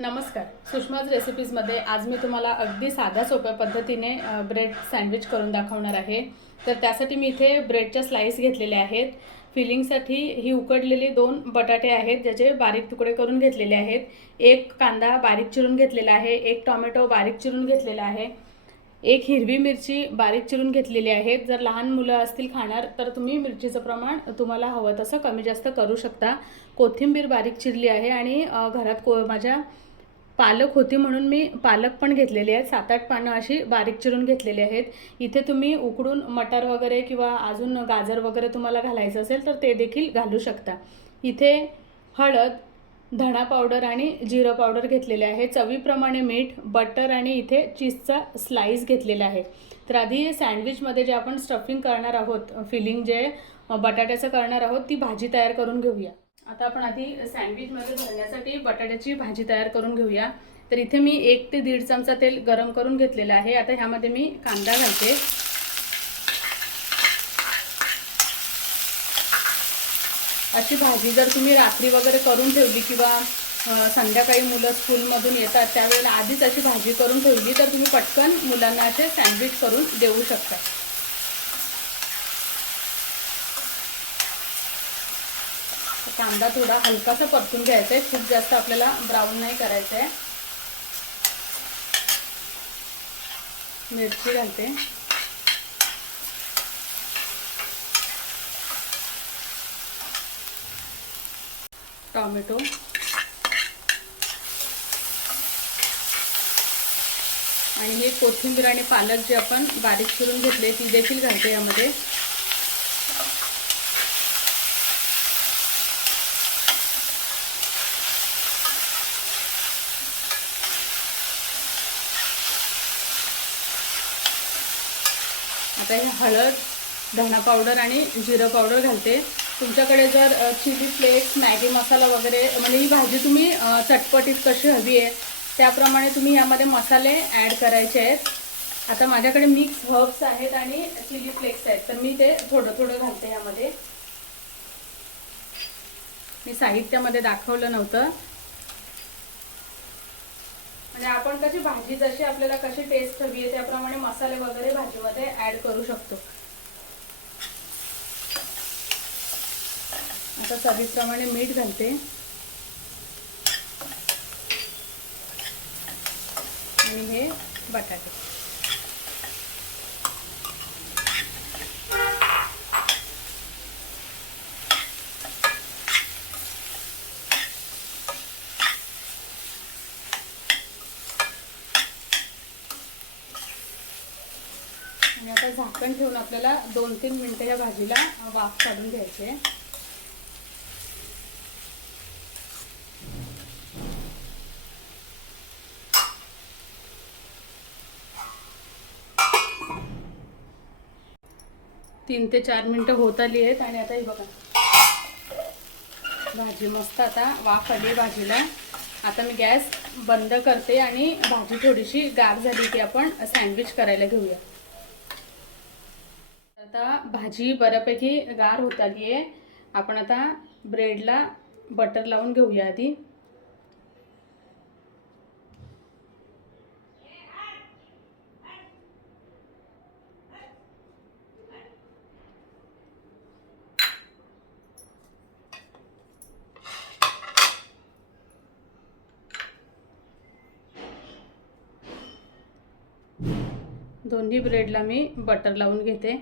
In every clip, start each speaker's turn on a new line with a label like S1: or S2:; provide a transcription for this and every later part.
S1: नमस्कार. सुषमाज रेसिपीजमध्ये आज मी तुम्हाला अगदी साध्या सोप्या पद्धतीने ब्रेड सँडविच करून दाखवणार आहे. तर त्यासाठी मी इथे ब्रेडच्या स्लाईस घेतलेल्या आहेत. फिलिंगसाठी ही उकडलेली दोन बटाटे आहेत ज्याचे बारीक तुकडे करून घेतलेले आहेत. एक कांदा बारीक चिरून घेतलेला आहे एक टोमॅटो बारीक चिरून घेतलेला आहे. एक हिरवी मिरची बारीक चिरून घेतलेली आहे जर लहान मुलं असतील खाणार तर तुम्ही मिरचीचं प्रमाण तुम्हाला हवं तसं कमी जास्त करू शकता. कोथिंबीर बारीक चिरली आहे आणि घरात को माझ्या पालक होती म्हणून मी पालक पण घेतलेली आहेत. सात आठ पानं अशी बारीक चिरून घेतलेली आहेत. इथे तुम्ही उकडून मटार वगैरे किंवा अजून गाजर वगैरे तुम्हाला घालायचं असेल तर ते देखील घालू शकता. इथे हळद धणा पावडर आणि जिरं पावडर घेतलेले आहे. चवीप्रमाणे मीठ बटर आणि इथे चीजचा स्लाईस घेतलेला आहे. तर आधी सँडविचमध्ये जे आपण स्टफिंग करणार आहोत फिलिंग जे बटाट्याचं करणार आहोत ती भाजी तयार करून घेऊया. आता आपण आधी सँडविचमध्ये भरण्यासाठी बटाट्याची भाजी तयार करून घेऊया. तर इथे मी एक ते दीड चमचा तेल गरम करून घेतलेलं आहे. आता ह्यामध्ये मी कांदा घालते. अशी भाजी जर तुम्ही रात्री वगैरे करून ठेवली किंवा संध्याकाळी मुलं स्कूलमधून येतात त्यावेळेला आधीच अशी भाजी करून ठेवली तर तुम्ही पटकन मुलांना असे सँडविच करून देऊ शकता. कांदा थोडा हलकासा परतून घ्यायचा आहे खूप जास्त आपल्याला ब्राऊन नाही करायचं आहे मिरची घालते. टॉमॅटो. आणि हे कोथिंबीर आणि पालक जे आपण बारीक चिरून घेतले ती देखील घालते यामध्ये. आता हे हळद धणा पावडर आणि जिरं पावडर घालते. तुमच्याकडे जर चिली फ्लेक्स मॅगी मसाला वगैरे म्हणजे ही भाजी तुम्ही चटपटीत कशी हवी आहे त्याप्रमाणे तुम्ही यामध्ये मसाले ॲड करायचे आहेत. आता माझ्याकडे मिक्स हर्ब्स आहेत आणि चिली फ्लेक्स आहेत. तर मी ते थोडं थोडं घालते यामध्ये. मी साहित्यामध्ये दाखवलं नव्हतं. म्हणजे आपण कशी भाजी जशी आपल्याला कशी टेस्ट हवी आहे त्याप्रमाणे मसाले वगैरे भाजीमध्ये ऍड करू शकतो. आता चवीप्रमाणे मीठ घालते. आणि हे बटाटे. आणि आता झाकण ठेवून आपल्याला दोन तीन मिनिटं या भाजीला वाफ काढून घ्यायचे. तीन ते चार मिनिटं होत आली आहेत आणि आता ही बघा. भाजी मस्त आता वाफ आली भाजीला. आता मी गॅस बंद करते आणि भाजी थोडीशी गार झाली की आपण सँडविच करायला घेऊया. आता भाजी बऱ्यापैकी गार होत आली आहे. आपण आता ब्रेडला बटर लावून घेऊया आधी. दोन्ही ब्रेडला मी बटर लावून घेते.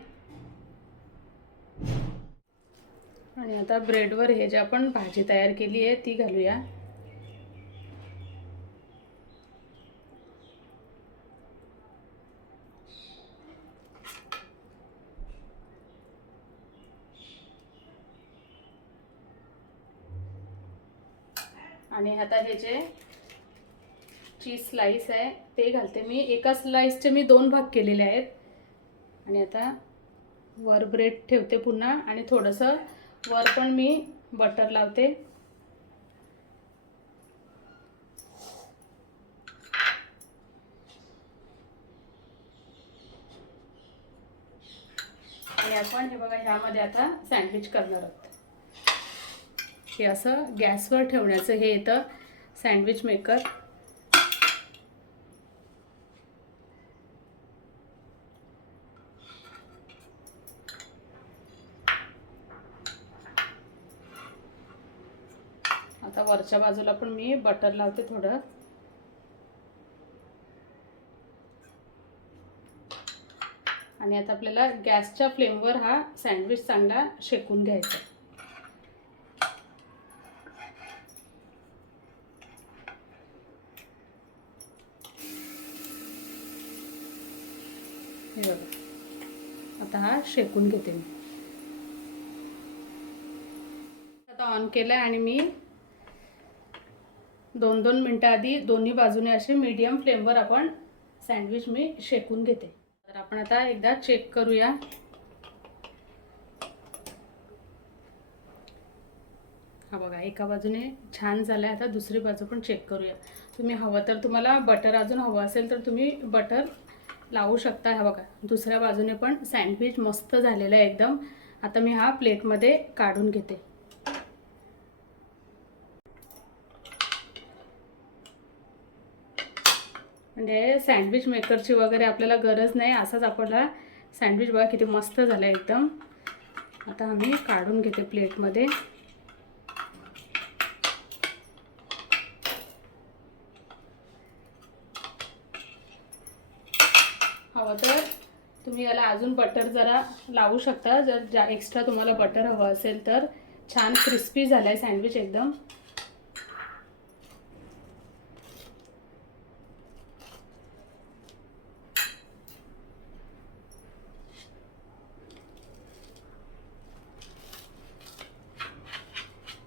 S1: आणि आता ब्रेडवर हे जे आपण भाजी तयार केली आहे ती घालूया. आणि आता हे जे चीज स्लाईस आहे ते घालते मी. एका स्लाईसचे मी दोन भाग केलेले आहेत. आणि आता वर ब्रेड ठेवते पुन्हा आणि थोडंसं वर पण मी बटर लावते. आणि आपण हे बघा ह्यामध्ये आता सँडविच करणार आहोत. हे असं गॅसवर ठेवण्याचं हे येतं सँडविच मेकर वरच्या बाजूला पण मी बटर लावते थोडं. आणि आता आपल्याला गॅसच्या फ्लेमवर हा सँडविच चांगला शेकून घ्यायचा हे बघा. आता हा शेकून घेते मी. आता ऑन केलं आणि मी दोन दोन मिनटं आधी दोन्ही बाजूने असे मीडियम फ्लेमवर आपण सँडविच मी शेकून घेते. तर आपण आता एकदा चेक करूया. हा बघा एका बाजूने छान झालं आहे आता दुसरी बाजू पण चेक करूया. तुम्ही हवं तर तुम्हाला बटर अजून हवं असेल तर तुम्ही बटर लावू शकता. हा बघा दुसऱ्या बाजूने पण सँडविच मस्त झालेलं आहे एकदम. आता मी हा प्लेटमध्ये काढून घेते. म्हणजे सँडविच मेकरची वगैरे आपल्याला गरज नाही असाच आपल्याला सँडविच बघा किती मस्त झालं एकदम. आता आम्ही काढून घेते प्लेटमध्ये हवं तर तुम्ही याला अजून बटर जरा लावू शकता. जर जा एक्स्ट्रा तुम्हाला बटर हवं असेल तर. छान क्रिस्पी झालं आहे सँडविच एकदम.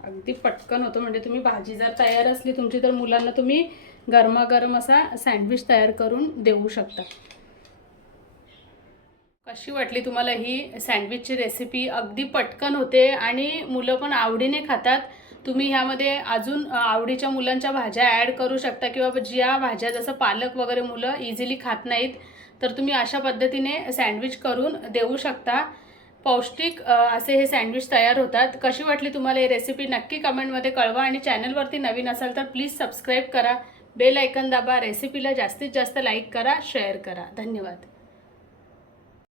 S1: अगदी पटकन होतं. म्हणजे तुम्ही भाजी जर तयार असली तुमची तर मुलांना तुम्ही गरमागरम असा सँडविच तयार करून देऊ शकता. कशी वाटली तुम्हाला ही सँडविचची रेसिपी? अगदी पटकन होते आणि मुलं पण आवडीने खातात. तुम्ही ह्यामध्ये अजून आवडीच्या मुलांच्या भाज्या ॲड करू शकता किंवा ज्या भाज्या जसं पालक वगैरे मुलं इझिली खात नाहीत तर तुम्ही अशा पद्धतीने सँडविच करून देऊ शकता. पौष्टिक असे हे सँडविच तयार होतात. कशी वाटली तुम्हाला ही रेसिपी नक्की कमेंटमध्ये कळवा आणि चॅनलवरती नवीन असाल तर प्लीज सबस्क्राईब करा. बेल ऐकन दाबा. रेसिपीला जास्तीत जास्त लाईक करा शेअर करा. धन्यवाद.